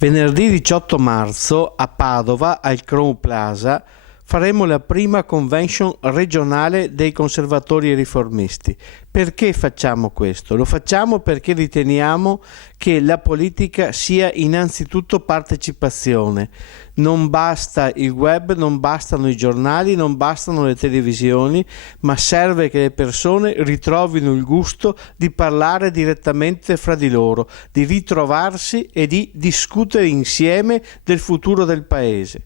Venerdì 18 marzo a Padova, al Crown Plaza, faremo la prima convention regionale dei conservatori e riformisti. Perché facciamo questo? Lo facciamo perché riteniamo che la politica sia innanzitutto partecipazione. Non basta il web, non bastano i giornali, non bastano le televisioni, ma serve che le persone ritrovino il gusto di parlare direttamente fra di loro, di ritrovarsi e di discutere insieme del futuro del Paese.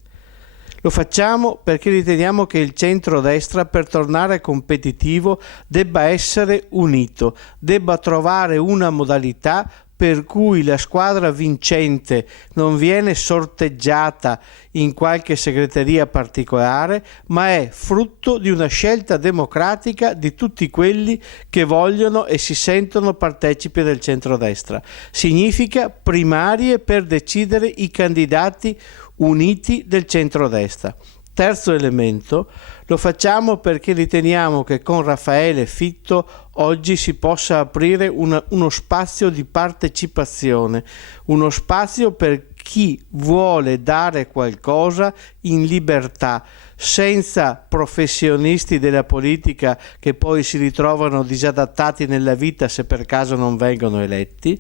Lo facciamo perché riteniamo che il centro-destra, per tornare competitivo, debba essere unito, debba trovare una modalità per cui la squadra vincente non viene sorteggiata in qualche segreteria particolare, ma è frutto di una scelta democratica di tutti quelli che vogliono e si sentono partecipi del centrodestra. Significa primarie per decidere i candidati uniti del centrodestra. Terzo elemento, lo facciamo perché riteniamo che con Raffaele Fitto oggi si possa aprire uno spazio di partecipazione, uno spazio per chi vuole dare qualcosa in libertà, senza professionisti della politica che poi si ritrovano disadattati nella vita se per caso non vengono eletti,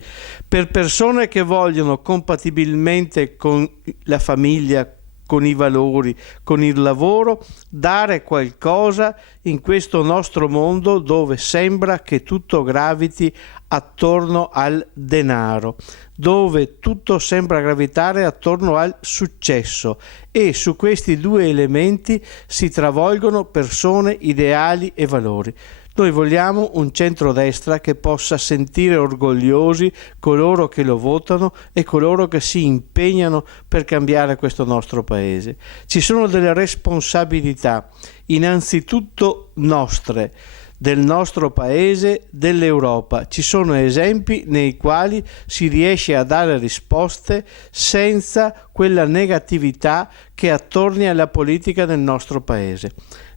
per persone che vogliono compatibilmente con la famiglia, con i valori, con il lavoro, dare qualcosa in questo nostro mondo dove sembra che tutto graviti attorno al denaro, dove tutto sembra gravitare attorno al successo, e su questi due elementi si travolgono persone, ideali e valori. Noi vogliamo un centrodestra che possa sentire orgogliosi coloro che lo votano e coloro che si impegnano per cambiare questo nostro Paese. Ci sono delle responsabilità, innanzitutto nostre, del nostro Paese, dell'Europa. Ci sono esempi nei quali si riesce a dare risposte senza quella negatività che attorni alla politica del nostro Paese.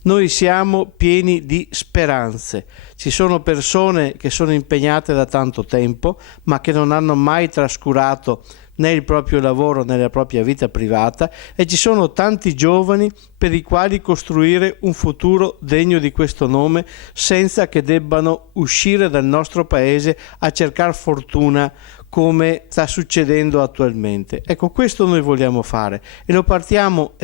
Noi siamo pieni di speranze. Ci sono persone che sono impegnate da tanto tempo, ma che non hanno mai trascurato né il proprio lavoro né la propria vita privata, e ci sono tanti giovani per i quali costruire un futuro degno di questo nome senza che debbano uscire dal nostro paese a cercare fortuna come sta succedendo attualmente. Ecco, questo noi vogliamo fare e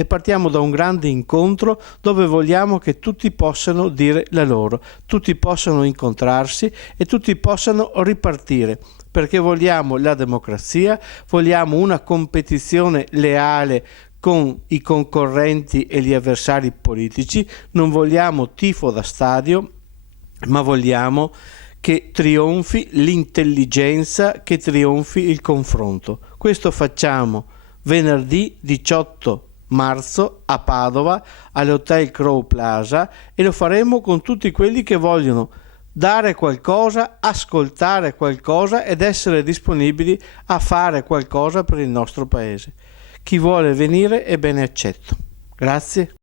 partiamo da un grande incontro dove vogliamo che tutti possano dire la loro, tutti possano incontrarsi e tutti possano ripartire, perché vogliamo la democrazia, vogliamo una competizione leale con i concorrenti e gli avversari politici, non vogliamo tifo da stadio, ma vogliamo che trionfi l'intelligenza, che trionfi il confronto. Questo facciamo venerdì 18 marzo a Padova, all'Hotel Crown Plaza, e lo faremo con tutti quelli che vogliono dare qualcosa, ascoltare qualcosa ed essere disponibili a fare qualcosa per il nostro Paese. Chi vuole venire è bene accetto. Grazie.